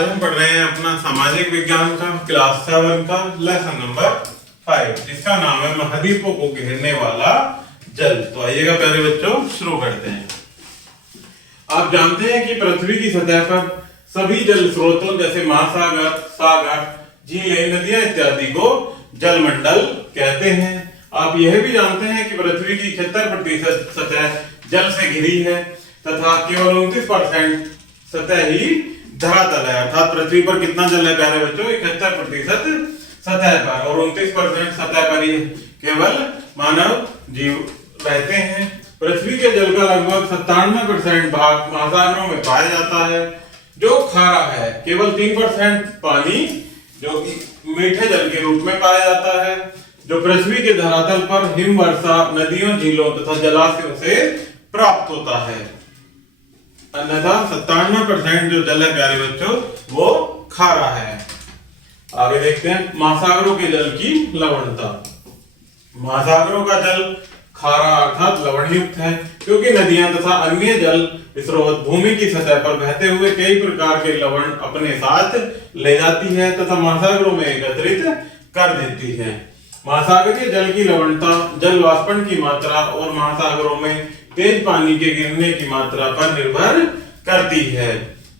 आज हम पढ़ रहे हैं अपना सामाजिक विज्ञान का क्लास 7 का लेसन नंबर 5 जिसका नाम है महाद्वीपों को घेरने वाला जल। तो आइएगा प्यारे बच्चों शुरू करते हैं। आप जानते हैं कि पृथ्वी की सतह पर सभी जल स्रोतों जैसे महासागर, सागर, झीलें, नदियां इत्यादि को जलमंडल कहते हैं। आप यह भी जानते हैं कि पृथ्वी की 71% सतह जल से घिरी है तथा केवल 29% सतह ही धरातल है। अर्थात पृथ्वी पर कितना जल है प्यारे बच्चों? 71% सतह पर और 29% सतह पर ही केवल मानव जीव रहते हैं। पृथ्वी के जल का लगभग 97% भाग महासागरों में पाया जाता है जो खारा है। केवल 3% पानी जो कि मीठे जल के रूप में पाया जाता है जो पृथ्वी के धरातल पर हिमवर्षा, नदियों, झीलों तथा जलाशयों से प्राप्त होता है। अन्यथा 97% जो जल है प्यारे बच्चों वो खारा है। आगे देखते हैं महासागरों के जल की लवणता। महासागरों का जल खारा अर्थात लवण युक्त है क्योंकि नदियां तथा अन्य जल स्रोत भूमि की सतह पर बहते हुए कई प्रकार के लवण अपने साथ ले जाती है तथा महासागरों में एकत्रित कर देती है। महासागरीय जल की लवणता जल वाष्पन की मात्रा और महासागरों में तेज पानी के गिरने की मात्रा पर निर्भर करती है।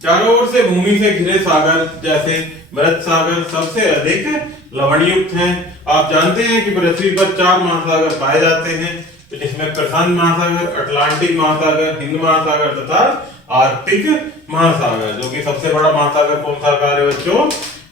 चारों ओर से भूमि से घिरे सागर जैसे मृत सागर सबसे अधिक लवण युक्त हैं। आप जानते हैं कि पृथ्वी पर 4 महासागर पाए जाते हैं जिसमें प्रशांत महासागर, अटलांटिक महासागर, हिंद महासागर तथा आर्कटिक महासागर। जो कि सबसे बड़ा महासागर कौन सा है बच्चों?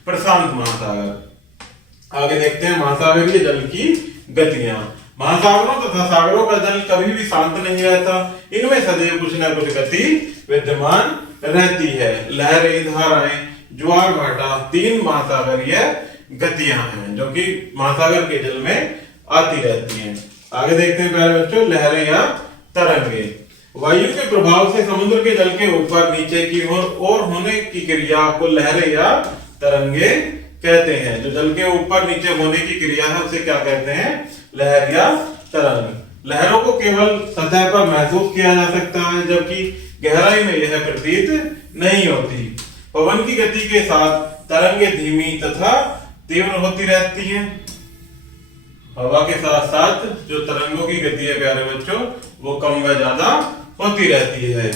प्रशांत महासागर। आगे देखते हैं महासागरीय जल की गतियां। महासागरों तथा सागरों का जल कभी भी शांत नहीं रहता। इनमें सदैव कुछ न कुछ गति विद्यमान रहती है। लहरें, धाराएं, ज्वार भाटा 3 महासागरीय गतियां हैं जो कि महासागर के जल में आती रहती हैं। आगे देखते हैं प्यारे बच्चों लहरें या तरंगे। वायु के प्रभाव से समुद्र के जल के ऊपर नीचे की ओर होने की क्रिया को लहरें या तरंगे कहते हैं। जो जल के ऊपर नीचे होने की क्रिया है उसे क्या कहते हैं? लहर या तरंग। लहरों को केवल सतह पर महसूस किया जा सकता है जबकि गहराई में यह प्रतीत नहीं होती। पवन की गति के साथ तरंगे धीमी तथा तीव्र होती रहती हैं। हवा के साथ साथ जो तरंगों की गति है प्यारे बच्चों वो कम व ज्यादा होती रहती है।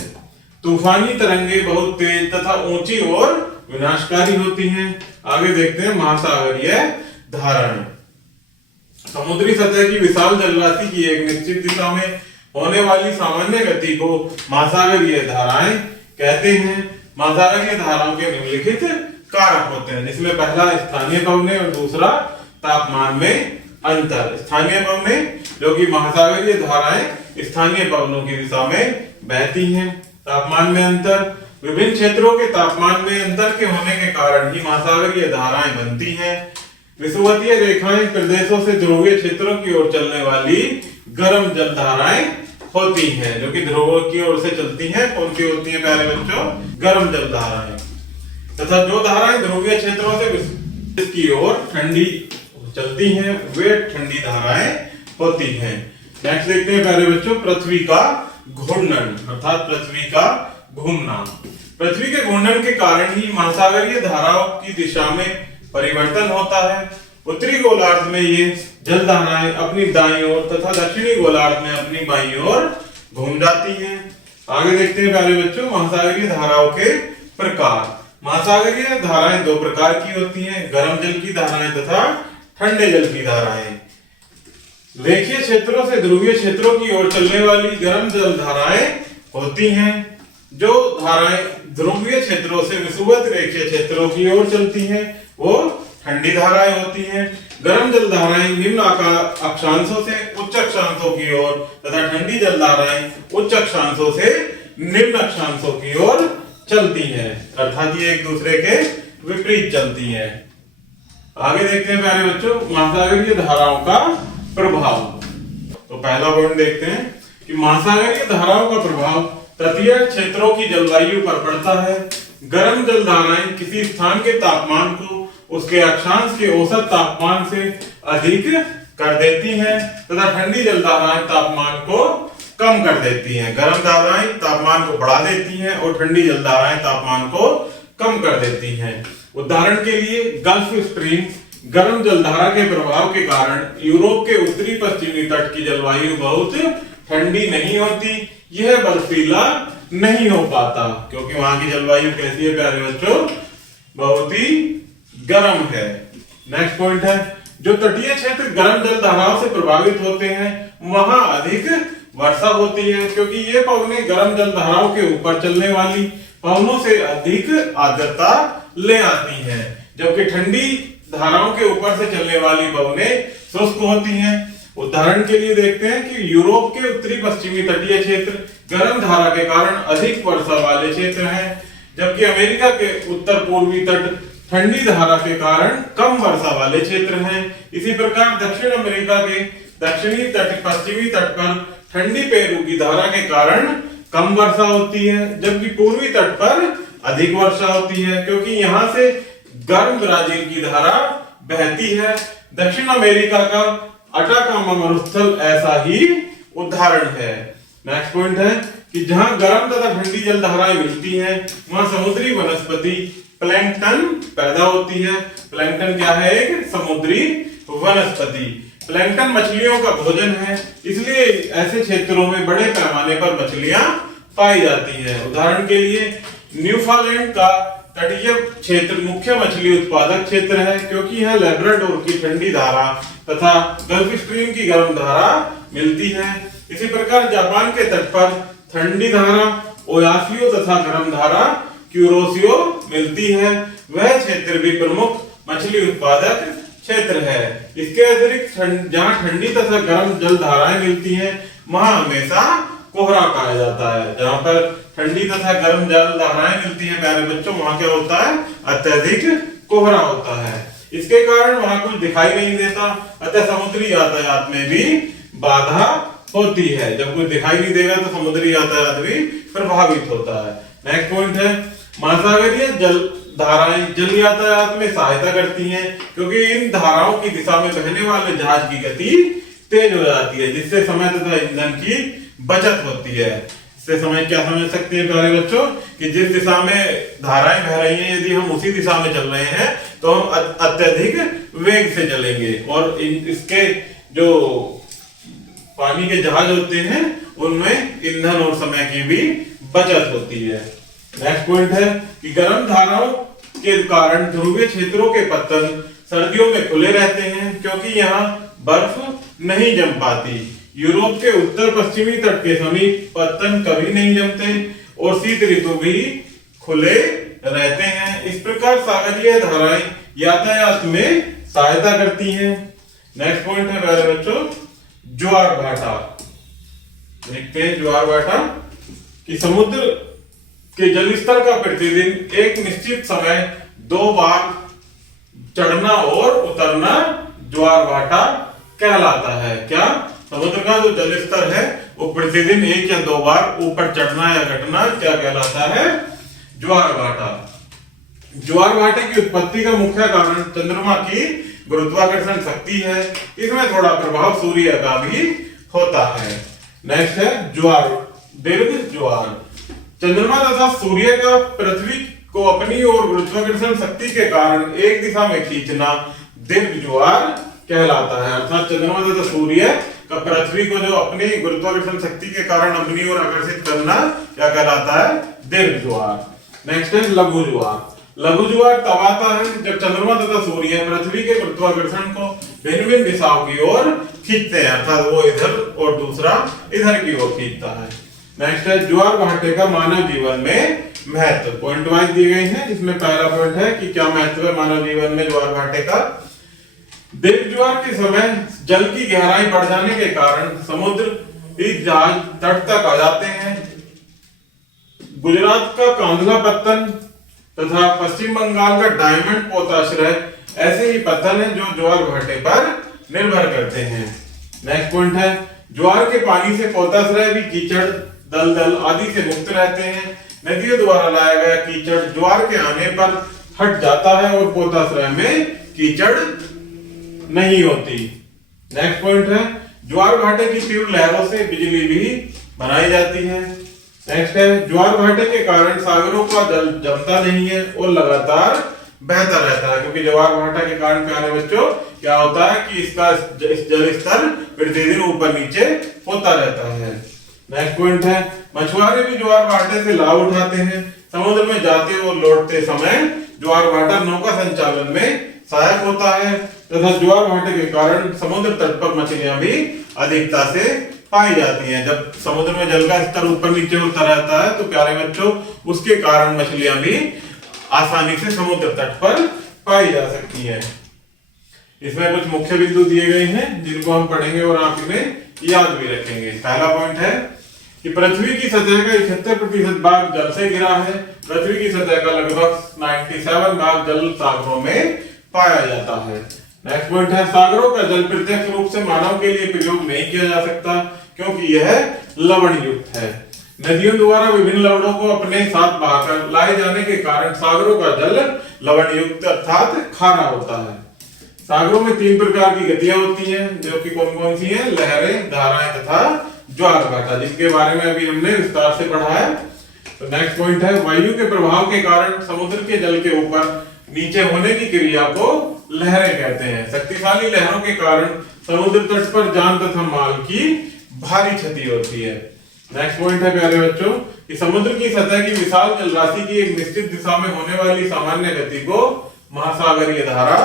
तूफानी तरंगे बहुत तेज तथा ऊंची और विनाशकारी होती हैं। आगे देखते हैं महासागरीय धाराएं। समुद्री सतह की विशाल जलराशि की एक निश्चित दिशा में होने वाली सामान्य गति को महासागरीय धाराएं कहते हैं। महासागरीय धाराओं के निम्नलिखित कारक होते हैं जिसमें पहला स्थानीय पवनें और दूसरा तापमान में अंतर। स्थानीय पवनें जो कि महासागरीय धाराएं स्थानीय पवनों की दिशा में बहती हैं। तापमान में अंतर विभिन्न क्षेत्रों के तापमान में अंतर के होने के कारण ही महासागरीय धाराएं बनती हैं। विषुवतीय रेखाएं प्रदेशों से ध्रुवीय क्षेत्रों की ओर चलने वाली गर्म जल धाराएं होती हैं जो कि ध्रुवों की ओर से चलती हैं। कौन सी होती हैं प्यारे बच्चों? गर्म जल धाराएं। तथा जो धाराएं ध्रुवीय क्षेत्रों से की ओर ठंडी चलती हैं वे ठंडी धाराएं होती हैं। नेक्स्ट देखते हैं प्यारे बच्चों पृथ्वी का घूर्णन अर्थात पृथ्वी का घूमना। पृथ्वी के घूर्णन के कारण ही महासागरीय धाराओं की दिशा में परिवर्तन होता है। उत्तरी गोलार्ध में ये जल धाराएं अपनी दाईं ओर तथा दक्षिणी गोलार्ध में अपनी बाईं ओर घूम जाती हैं। आगे देखते हैं प्यारे बच्चों महासागरीय धाराओं के प्रकार। महासागरीय धाराएं 2 प्रकार की होती हैं, गर्म जल की धाराएं तथा ठंडे जल की धाराएं। रेखीय क्षेत्रों से ध्रुवीय क्षेत्रों की ओर चलने वाली गर्म जल धाराएं होती हैं। जो धाराएं ध्रुवीय क्षेत्रों से विषुवत रेखीय क्षेत्रों की ओर चलती हैं वो ठंडी धाराएं होती हैं। गर्म जल धाराएं निम्न अक्षांशों से उच्च अक्षांशों की ओर तथा ठंडी जल धाराएं उच्च अक्षांशों से निम्न अक्षांशों की ओर चलती हैं अर्थात ये एक दूसरे के विपरीत चलती हैं। आगे देखते हैं प्यारे बच्चों महासागरीय धाराओं का प्रभाव। तो पहला पॉइंट देखते हैं कि महासागरीय धाराओं का प्रभाव तटीय क्षेत्रों की जलवायु पर पड़ता है। गर्म जल धाराएं किसी स्थान के तापमान को उसके अक्षांश के औसत तापमान से अधिक कर देती हैं तथा ठंडी जल धाराएं तापमान को कम कर देती हैं। गर्म धाराएं तापमान को बढ़ा देती हैं और ठंडी जल धाराएं तापमान को कम कर देती हैं। उदाहरण के लिए गल्फ स्ट्रीम गर्म जलधारा के प्रभाव के कारण यूरोप के उत्तरी पश्चिमी तट की जलवायु बहुत ठंडी नहीं होती, यह बर्फीला नहीं हो पाता क्योंकि वहां की जलवायु कैसी है प्यारे बच्चों, बहुत ही गर्म है। नेक्स्ट पॉइंट है जो तटीय क्षेत्र गर्म जल धाराओं से प्रभावित होते हैं वहां अधिक वर्षा होती है क्योंकि ये पवनें गर्म जल धाराओं के ऊपर चलने वाली पवनों से अधिक आर्द्रता ले आती हैं, जबकि ठंडी धाराओं के ऊपर से चलने वाली पवनें शुष्क होती हैं। उदाहरण के लिए देखते हैं कि यूरोप के उत्तरी पश्चिमी तटीय क्षेत्र गर्म धारा के कारण अधिक वर्षा वाले क्षेत्र हैं, जबकि अमेरिका के उत्तर पूर्वी तट ठंडी धारा के कारण कम वर्षा वाले क्षेत्र हैं। इसी प्रकार दक्षिण अमेरिका के दक्षिणी तट पश्चिमी तट पर ठंडी पेरू की धारा के कारण कम वर्षा होती है, जबकि पूर्वी तट पर अधिक वर्षा होती है क्योंकि यहां से गर्म ब्राजील की धारा बहती है। दक्षिण अमेरिका का अटाकामा मरुस्थल ऐसा ही उदाहरण है। नेक्स्ट पॉइंट है कि जहां गर्म तथा ठंडी जल धाराएं मिलती हैं वहां समुद्री वनस्पति प्लैंकटन पैदा होती है। प्लैंकटन क्या है? एक समुद्री वनस्पति। प्लैंकटन मछलियों का भोजन है, इसलिए ऐसे क्षेत्रों में बड़े पैमाने पर मछलियां पाई जाती हैं। उदाहरण के लिए न्यूफालैंड का तटीय क्षेत्र मुख्य मछली उत्पादक क्षेत्र है क्योंकि यह लैब्राडोर की ठंडी धारा तथा गल्फ स्ट्रीम की गर्म धारा मिलती है। इसी प्रकार जापान के तट पर ठंडी धारा ओयासियो तथा गर्म धारा क्यूरोसियो मिलती है। वह क्षेत्र भी प्रमुख मछली उत्पादक क्षेत्र है। इसके अतिरिक्त जहां ठंडी तथा गर्म जल धाराएं मिलती हैं वहां हमेशा कोहरा पाया जाता है। जहां पर ठंडी तथा गर्म जल धाराएं मिलती हैं प्यारे बच्चों वहां क्या होता है? अत्यधिक कोहरा होता है। इसके कारण वहां कुछ दिखाई नहीं देता, अतः समुद्री यातायात में भी बाधा होती है। जब कुछ दिखाई नहीं देगा तो समुद्री यातायात भी प्रभावित होता है। नेक्स्ट पॉइंट है महासागरीय जल धाराएं जल यातायात में सहायता करती हैं क्योंकि इन धाराओं की दिशा में बहने वाले जहाज की गति तेज हो जाती है, जिससे समय तथा ईंधन की बचत होती है। इससे समय क्या समझ सकते हैं प्यारे बच्चों कि जिस दिशा में धाराएं बह रही हैं यदि हम उसी दिशा में चल रहे हैं तो हम अत्यधिक वेग से चलेंगे और इसके जो पानी के जहाज होते हैं उनमें ईंधन और समय की भी बचत होती है। नेक्स्ट पॉइंट है कि गर्म धाराओं के कारण ध्रुवीय क्षेत्रों के पत्तन सर्दियों में खुले रहते हैं क्योंकि यहाँ बर्फ नहीं जम पाती। यूरोप के उत्तर पश्चिमी तट के समीप पत्तन कभी नहीं जमते और शीत ऋतु भी खुले रहते हैं। इस प्रकार सागरीय धाराएं यातायात में सहायता करती हैं। नेक्स्ट पॉइंट है प्यारे बच्चों ज्वार भाटा। देखते हैं ज्वार भाटा कि समुद्र के जलस्तर का प्रतिदिन एक निश्चित समय 2 बार चढ़ना और उतरना ज्वार भाटा कहलाता है। क्या? समुद्र का जो जलस्तर है वो प्रतिदिन 1 या 2 बार ऊपर चढ़ना या घटना क्या कहलाता है? ज्वार भाटा। ज्वार भाटे की उत्पत्ति का मुख्य कारण चंद्रमा की गुरुत्वाकर्षण शक्ति है। इसमें थोड़ा प्रभाव सूर्य का भी होता है। नेक्स्ट है ज्वार दीर्घ ज्वार। चंद्रमा तथा सूर्य का पृथ्वी को अपनी ओर गुरुत्वाकर्षण शक्ति के कारण एक दिशा में खींचना दीर्घ ज्वार कहलाता है। अर्थात चंद्रमा तथा सूर्य का पृथ्वी को जो अपनी गुरुत्वाकर्षण शक्ति के कारण अपनी ओर आकर्षित करना क्या कहलाता है? दीर्घ ज्वार। नेक्स्ट है लघु ज्वार। लघु ज्वार तब आता है जब चंद्रमा तथा सूर्य पृथ्वी के गुरुत्वाकर्षण को भिन्न भिन्न दिशाओं की ओर खींचते हैं, अर्थात वो इधर और दूसरा इधर की ओर खींचता है। नेक्स्ट है ज्वार भाटे का मानव जीवन में महत्व। पॉइंट वाइज दिए गए हैं जिसमें पहला पॉइंट है कि क्या महत्व है मानव जीवन में ज्वार भाटे का। दीर्घ ज्वार के समय जल की गहराई बढ़ जाने के कारण समुद्र इस जहाज तट तक आ जाते हैं। गुजरात का कांधला पत्तन तथा पश्चिम बंगाल का डायमंड पोताश्रय ऐसे ही पत्तन है जो ज्वार भाटे पर निर्भर करते हैं। नेक्स्ट पॉइंट है ज्वार के पानी से पोताश्रय भी कीचड़ दलदल आदि से मुक्त रहते हैं। नदियों द्वारा लाया गया कीचड़ ज्वार के आने पर हट जाता है और पोताश्रय में कीचड़ नहीं होती। नेक्स्ट पॉइंट है ज्वार भाटे की तीव्र लहरों से बिजली भी बनाई जाती है। नेक्स्ट है ज्वार भाटे के कारण सागरों का जल जमता नहीं है और लगातार बहता रहता है, क्योंकि ज्वार भाटा के कारण प्यारे बच्चों क्या होता है कि इसका इस जल स्तर प्रतिदिन ऊपर नीचे होता रहता है। नेक्स्ट पॉइंट है मछुआरे भी ज्वार भाटे से लाभ उठाते हैं। समुद्र में जाते और लौटते समय ज्वार भाटा नौका संचालन में सहायक होता है तथा ज्वार भाटे के कारण समुद्र तट पर मछलियां भी अधिकता से पाई जाती हैं। जब समुद्र में जल का स्तर ऊपर नीचे होता रहता है तो प्यारे बच्चों उसके कारण मछलियां भी आसानी से समुद्र तट पर पाई जा सकती हैं। इसमें कुछ मुख्य बिंदु दिए गए हैं जिनको हम पढ़ेंगे और आप इन्हें याद भी रखेंगे। पहला पॉइंट है कि पृथ्वी की सतह का 71% भाग जल से घिरा है। पृथ्वी की सतह का लगभग 97 भाग जल सागरों में पाया जाता है। नेक्स्ट पॉइंट है सागरों का जल प्रत्यक्ष रूप से मानव के लिए प्रयोग नहीं किया जा सकता क्योंकि यह लवण युक्त है। नदियों द्वारा विभिन्न लवणों को अपने साथ बहाकर लाए जाने के कारण सागरों का जल लवण युक्त अर्थात खारा होता है। सागरों में 3 प्रकार की गतियां होती हैं जो कि कौन कौन सी हैं? लहरें, धाराएं तथा ज्वार भाटा, जिसके बारे में अभी हमने विस्तार से पढ़ा है। तो नेक्स्ट पॉइंट है वायु के प्रभाव के कारण समुद्र के जल के ऊपर नीचे होने की क्रिया को लहरें कहते हैं। शक्तिशाली लहरों के कारण समुद्र तट पर जान तथा माल की भारी क्षति होती है। नेक्स्ट पॉइंट है प्यारे बच्चों कि समुद्र की सतह की विशाल जलराशि की एक निश्चित दिशा में होने वाली सामान्य गति को महासागरीय धारा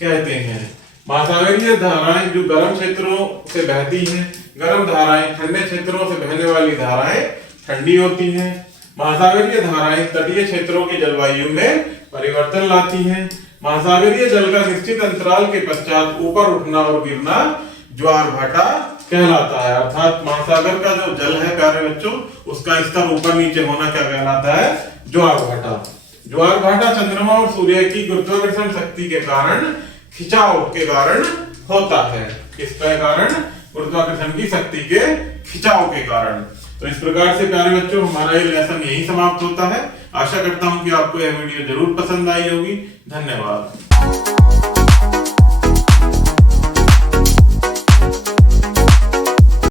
कहते हैं। महासागरीय धाराएं जो गर्म क्षेत्रों से बहती हैं, गर्म धाराएं ठंडे क्षेत्रों से बहने वाली धाराएं ठंडी होती हैं। महासागरीय धाराएं तटीय क्षेत्रों की जलवायु में परिवर्तन लाती हैं। महासागरीय जल का निश्चित अंतराल के पश्चात ऊपर उठना और गिरना ज्वार भाटा कहलाता है। अर्थात महासागर का जो जल है प्यारे बच्चों उसका स्तर ऊपर नीचे होना क्या कहलाता है? ज्वार भाटा। ज्वार भाटा चंद्रमा और सूर्य की गुरुत्वाकर्षण शक्ति के कारण खिंचाव के कारण होता है। किसके कारण? गुरुत्वाकर्षण की शक्ति के खिंचाव के कारण। तो इस प्रकार से प्यारे बच्चों हमारा ये लेसन यही समाप्त होता है। आशा करता हूं कि आपको यह वीडियो जरूर पसंद आई होगी। धन्यवाद।